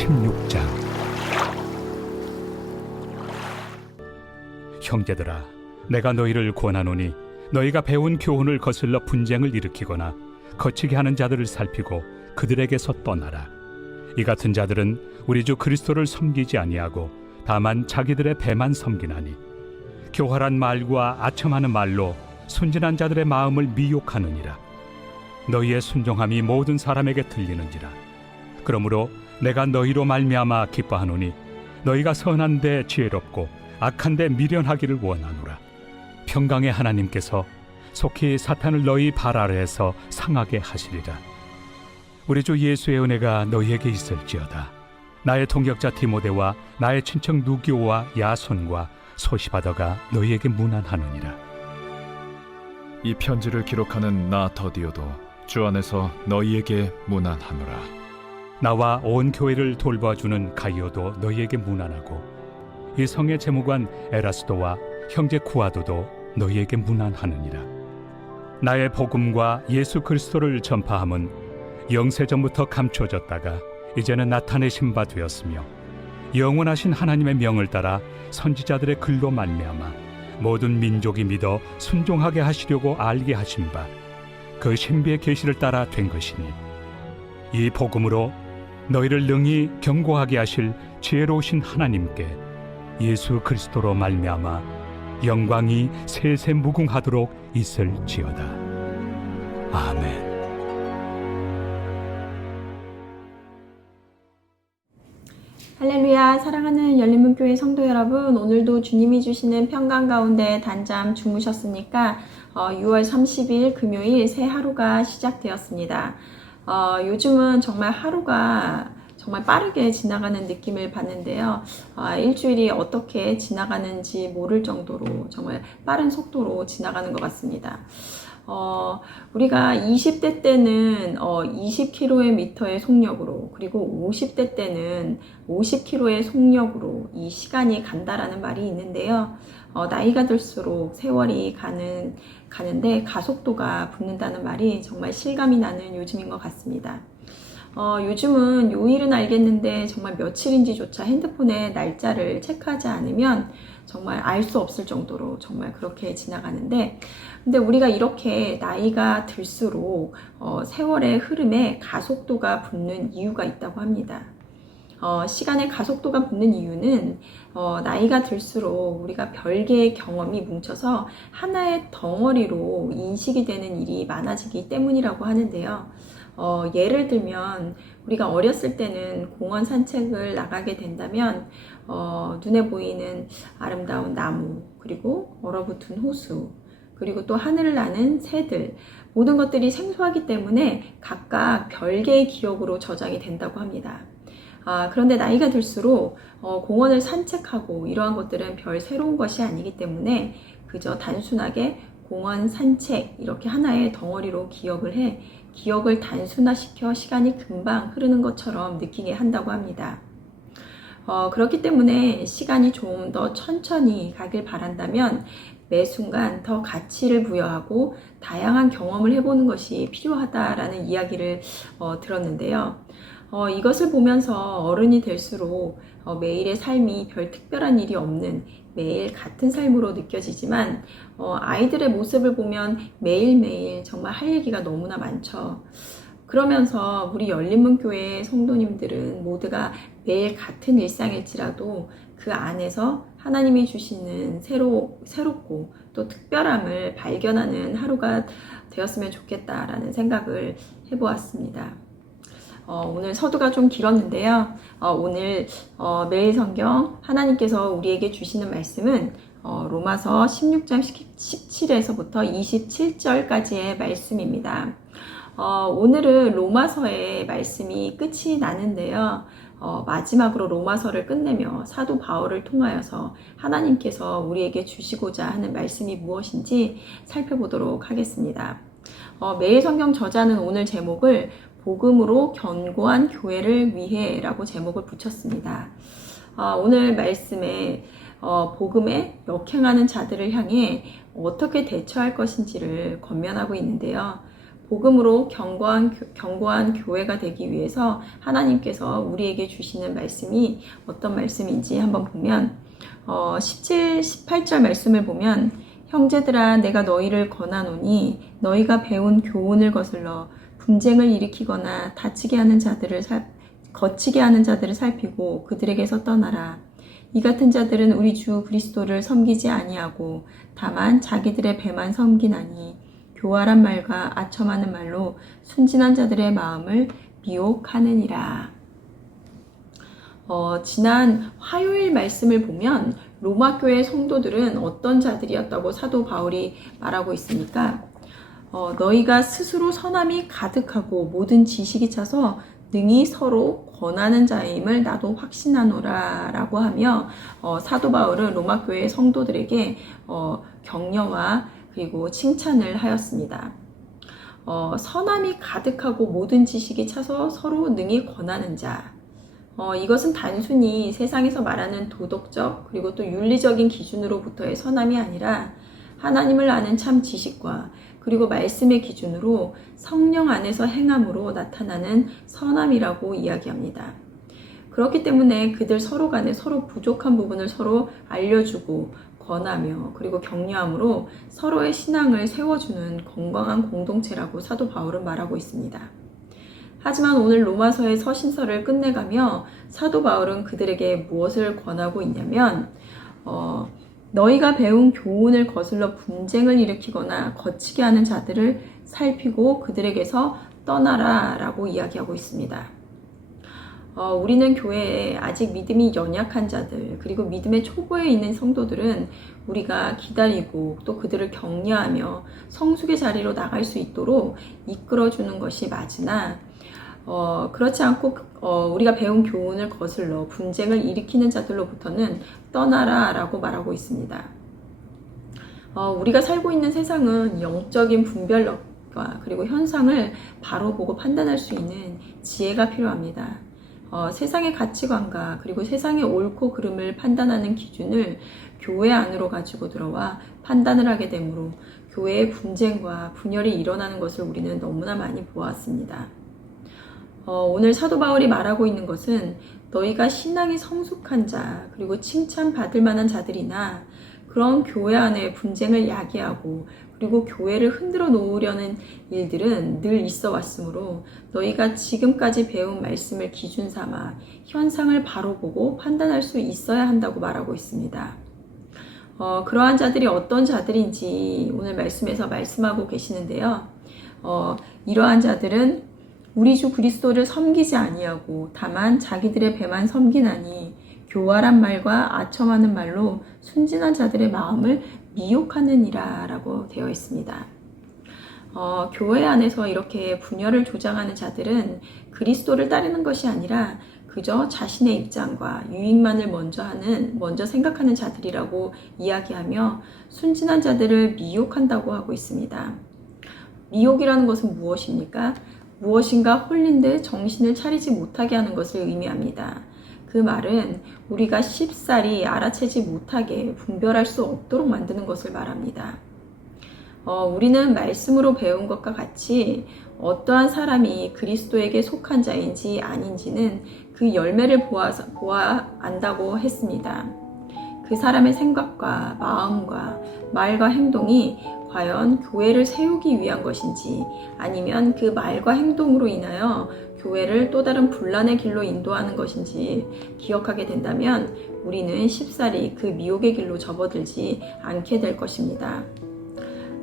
16장. 형제들아, 내가 너희를 권하노니 너희가 배운 교훈을 거슬러 분쟁을 일으키거나 거치게 하는 자들을 살피고 그들에게서 떠나라. 이 같은 자들은 우리 주 그리스도를 섬기지 아니하고 다만 자기들의 배만 섬기나니 교활한 말과 아첨하는 말로 순진한 자들의 마음을 미혹하느니라. 너희의 순종함이 모든 사람에게 들리는지라. 그러므로 내가 너희로 말미암아 기뻐하노니 너희가 선한데 지혜롭고 악한데 미련하기를 원하노라. 평강의 하나님께서 속히 사탄을 너희 발 아래에서 상하게 하시리라. 우리 주 예수의 은혜가 너희에게 있을지어다. 나의 동역자 디모데와 나의 친척 누기오와 야손과 소시바더가 너희에게 문안하느니라. 이 편지를 기록하는 나 더디오도 주 안에서 너희에게 문안하노라. 나와 온 교회를 돌봐주는 가이오도 너희에게 문안하고 이 성의 재무관 에라스도와 형제 구아도도 너희에게 문안하느니라. 나의 복음과 예수 그리스도를 전파함은 영세전부터 감춰졌다가 이제는 나타내신 바 되었으며 영원하신 하나님의 명을 따라 선지자들의 글로 말미암아 모든 민족이 믿어 순종하게 하시려고 알게 하신 바 그 신비의 계시를 따라 된 것이니 이 복음으로 너희를 능히 경고하게 하실 지혜로우신 하나님께 예수 그리스도로 말미암아 영광이 세세 무궁하도록 있을지어다. 아멘. 할렐루야. 사랑하는 열린문교회 성도 여러분, 오늘도 주님이 주시는 평강 가운데 단잠 주무셨습니까? 6월 30일 금요일 새 하루가 시작되었습니다. 요즘은 정말 하루가 정말 빠르게 지나가는 느낌을 받는데요. 일주일이 어떻게 지나가는지 모를 정도로 정말 빠른 속도로 지나가는 것 같습니다. 우리가 20대 때는 20km의 속력으로, 그리고 50대 때는 50km의 속력으로 이 시간이 간다라는 말이 있는데요. 나이가 들수록 세월이 가는데 가속도가 붙는다는 말이 정말 실감이 나는 요즘인 것 같습니다. 요즘은 요일은 알겠는데 정말 며칠인지조차 핸드폰에 날짜를 체크하지 않으면 정말 알 수 없을 정도로 정말 그렇게 지나가는데, 근데 우리가 이렇게 나이가 들수록 세월의 흐름에 가속도가 붙는 이유가 있다고 합니다. 시간의 가속도가 붙는 이유는 나이가 들수록 우리가 별개의 경험이 뭉쳐서 하나의 덩어리로 인식이 되는 일이 많아지기 때문이라고 하는데요. 예를 들면 우리가 어렸을 때는 공원 산책을 나가게 된다면 눈에 보이는 아름다운 나무, 그리고 얼어붙은 호수, 그리고 또 하늘을 나는 새들, 모든 것들이 생소하기 때문에 각각 별개의 기억으로 저장이 된다고 합니다. 그런데 나이가 들수록 공원을 산책하고 이러한 것들은 별 새로운 것이 아니기 때문에 그저 단순하게 공원 산책 이렇게 하나의 덩어리로 기억을 단순화시켜 시간이 금방 흐르는 것처럼 느끼게 한다고 합니다. 그렇기 때문에 시간이 좀 더 천천히 가길 바란다면 매 순간 더 가치를 부여하고 다양한 경험을 해보는 것이 필요하다라는 이야기를 들었는데요. 이것을 보면서 어른이 될수록 매일의 삶이 별 특별한 일이 없는 매일 같은 삶으로 느껴지지만 아이들의 모습을 보면 매일매일 정말 할 얘기가 너무나 많죠. 그러면서 우리 열린문교회 성도님들은 모두가 매일 같은 일상일지라도 그 안에서 하나님이 주시는 새롭고 또 특별함을 발견하는 하루가 되었으면 좋겠다라는 생각을 해보았습니다. 오늘 서두가 좀 길었는데요. 오늘 매일 성경 하나님께서 우리에게 주시는 말씀은 로마서 16장 17에서부터 27절까지의 말씀입니다. 오늘은 로마서의 말씀이 끝이 나는데요. 마지막으로 로마서를 끝내며 사도 바울을 통하여서 하나님께서 우리에게 주시고자 하는 말씀이 무엇인지 살펴보도록 하겠습니다. 매일 성경 저자는 오늘 제목을 복음으로 견고한 교회를 위해 라고 제목을 붙였습니다. 오늘 말씀에 복음에 역행하는 자들을 향해 어떻게 대처할 것인지를 권면하고 있는데요. 복음으로 견고한 교회가 되기 위해서 하나님께서 우리에게 주시는 말씀이 어떤 말씀인지 한번 보면 17, 18절 말씀을 보면 형제들아 내가 너희를 권하노니 너희가 배운 교훈을 거슬러 분쟁을 일으키거나 거치게 하는 자들을 살피고 그들에게서 떠나라. 이 같은 자들은 우리 주 그리스도를 섬기지 아니하고 다만 자기들의 배만 섬기나니 교활한 말과 아첨하는 말로 순진한 자들의 마음을 미혹하느니라. 지난 화요일 말씀을 보면 로마 교회 성도들은 어떤 자들이었다고 사도 바울이 말하고 있습니까? 너희가 스스로 선함이 가득하고 모든 지식이 차서 능히 서로 권하는 자임을 나도 확신하노라 라고 하며 사도 바울은 로마 교회 성도들에게 격려와 그리고 칭찬을 하였습니다. 선함이 가득하고 모든 지식이 차서 서로 능히 권하는 자. 이것은 단순히 세상에서 말하는 도덕적 그리고 또 윤리적인 기준으로부터의 선함이 아니라 하나님을 아는 참 지식과 그리고 말씀의 기준으로 성령 안에서 행함으로 나타나는 선함이라고 이야기합니다. 그렇기 때문에 그들 서로 간에 서로 부족한 부분을 서로 알려주고 권하며 그리고 격려함으로 서로의 신앙을 세워주는 건강한 공동체라고 사도 바울은 말하고 있습니다. 하지만 오늘 로마서의 서신서를 끝내가며 사도 바울은 그들에게 무엇을 권하고 있냐면 너희가 배운 교훈을 거슬러 분쟁을 일으키거나 거치게 하는 자들을 살피고 그들에게서 떠나라 라고 이야기하고 있습니다. 우리는 교회에 아직 믿음이 연약한 자들 그리고 믿음의 초보에 있는 성도들은 우리가 기다리고 또 그들을 격려하며 성숙의 자리로 나갈 수 있도록 이끌어주는 것이 맞으나 그렇지 않고 우리가 배운 교훈을 거슬러 분쟁을 일으키는 자들로부터는 떠나라 라고 말하고 있습니다. 우리가 살고 있는 세상은 영적인 분별력과 그리고 현상을 바로 보고 판단할 수 있는 지혜가 필요합니다. 세상의 가치관과 그리고 세상의 옳고 그름을 판단하는 기준을 교회 안으로 가지고 들어와 판단을 하게 되므로 교회의 분쟁과 분열이 일어나는 것을 우리는 너무나 많이 보았습니다. 오늘 사도 바울이 말하고 있는 것은 너희가 신앙이 성숙한 자 그리고 칭찬받을 만한 자들이나 그런 교회 안에 분쟁을 야기하고 그리고 교회를 흔들어 놓으려는 일들은 늘 있어 왔으므로 너희가 지금까지 배운 말씀을 기준 삼아 현상을 바로 보고 판단할 수 있어야 한다고 말하고 있습니다. 그러한 자들이 어떤 자들인지 오늘 말씀에서 말씀하고 계시는데요. 이러한 자들은 우리 주 그리스도를 섬기지 아니하고 다만 자기들의 배만 섬기나니 교활한 말과 아첨하는 말로 순진한 자들의 마음을 미혹하느니라 라고 되어 있습니다. 교회 안에서 이렇게 분열을 조장하는 자들은 그리스도를 따르는 것이 아니라 그저 자신의 입장과 유익만을 먼저 생각하는 자들이라고 이야기하며 순진한 자들을 미혹한다고 하고 있습니다. 미혹이라는 것은 무엇입니까? 무엇인가 홀린 듯 정신을 차리지 못하게 하는 것을 의미합니다. 그 말은 우리가 쉽사리 알아채지 못하게 분별할 수 없도록 만드는 것을 말합니다. 우리는 말씀으로 배운 것과 같이 어떠한 사람이 그리스도에게 속한 자인지 아닌지는 그 열매를 보아 안다고 했습니다. 그 사람의 생각과 마음과 말과 행동이 과연 교회를 세우기 위한 것인지 아니면 그 말과 행동으로 인하여 교회를 또 다른 분란의 길로 인도하는 것인지 기억하게 된다면 우리는 쉽사리 그 미혹의 길로 접어들지 않게 될 것입니다.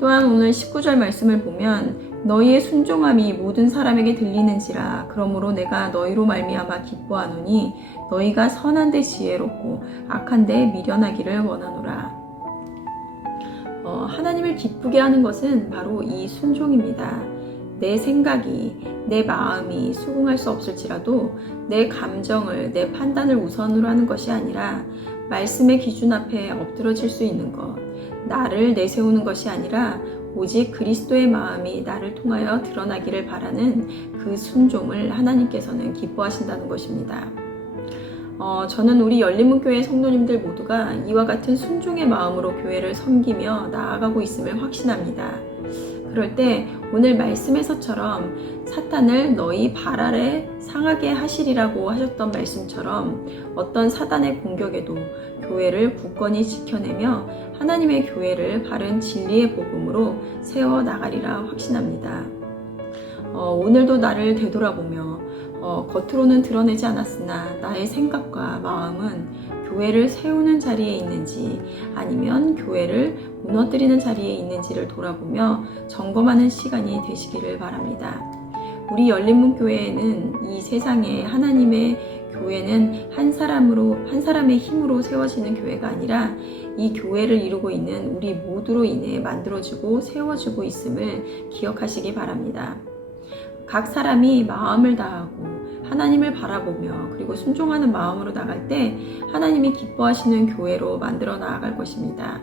또한 오늘 19절 말씀을 보면 너희의 순종함이 모든 사람에게 들리는지라 그러므로 내가 너희로 말미암아 기뻐하노니 너희가 선한 데 지혜롭고 악한 데 미련하기를 원하노라. 하나님을 기쁘게 하는 것은 바로 이 순종입니다. 내 생각이, 내 마음이 수긍할 수 없을지라도 내 감정을, 내 판단을 우선으로 하는 것이 아니라 말씀의 기준 앞에 엎드러질 수 있는 것, 나를 내세우는 것이 아니라 오직 그리스도의 마음이 나를 통하여 드러나기를 바라는 그 순종을 하나님께서는 기뻐하신다는 것입니다. 저는 우리 열린문교회 성도님들 모두가 이와 같은 순종의 마음으로 교회를 섬기며 나아가고 있음을 확신합니다. 그럴 때 오늘 말씀에서처럼 사탄을 너희 발 아래 상하게 하시리라고 하셨던 말씀처럼 어떤 사단의 공격에도 교회를 굳건히 지켜내며 하나님의 교회를 바른 진리의 복음으로 세워 나가리라 확신합니다. 오늘도 나를 되돌아보며 겉으로는 드러내지 않았으나 나의 생각과 마음은 교회를 세우는 자리에 있는지 아니면 교회를 무너뜨리는 자리에 있는지를 돌아보며 점검하는 시간이 되시기를 바랍니다. 우리 열린문교회에는 이 세상에 하나님의 교회는 한 사람의 힘으로 세워지는 교회가 아니라 이 교회를 이루고 있는 우리 모두로 인해 만들어지고 세워지고 있음을 기억하시기 바랍니다. 각 사람이 마음을 다하고 하나님을 바라보며 그리고 순종하는 마음으로 나갈 때 하나님이 기뻐하시는 교회로 만들어 나아갈 것입니다.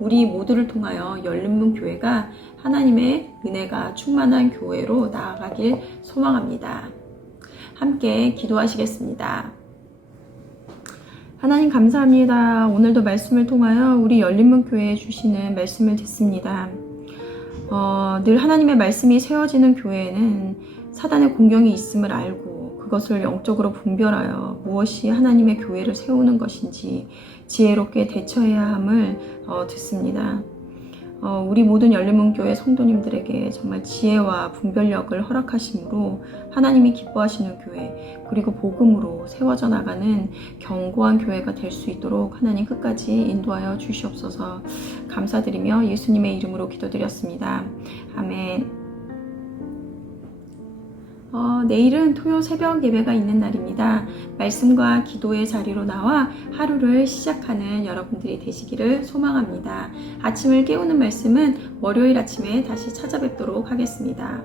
우리 모두를 통하여 열린문 교회가 하나님의 은혜가 충만한 교회로 나아가길 소망합니다. 함께 기도하시겠습니다. 하나님 감사합니다. 오늘도 말씀을 통하여 우리 열린문 교회에 주시는 말씀을 듣습니다. 늘 하나님의 말씀이 세워지는 교회에는 사단의 공격이 있음을 알고 그것을 영적으로 분별하여 무엇이 하나님의 교회를 세우는 것인지 지혜롭게 대처해야 함을 듣습니다. 우리 모든 열린문교회 성도님들에게 정말 지혜와 분별력을 허락하심으로 하나님이 기뻐하시는 교회 그리고 복음으로 세워져 나가는 견고한 교회가 될 수 있도록 하나님 끝까지 인도하여 주시옵소서. 감사드리며 예수님의 이름으로 기도드렸습니다. 아멘. 내일은 토요 새벽 예배가 있는 날입니다. 말씀과 기도의 자리로 나와 하루를 시작하는 여러분들이 되시기를 소망합니다. 아침을 깨우는 말씀은 월요일 아침에 다시 찾아뵙도록 하겠습니다.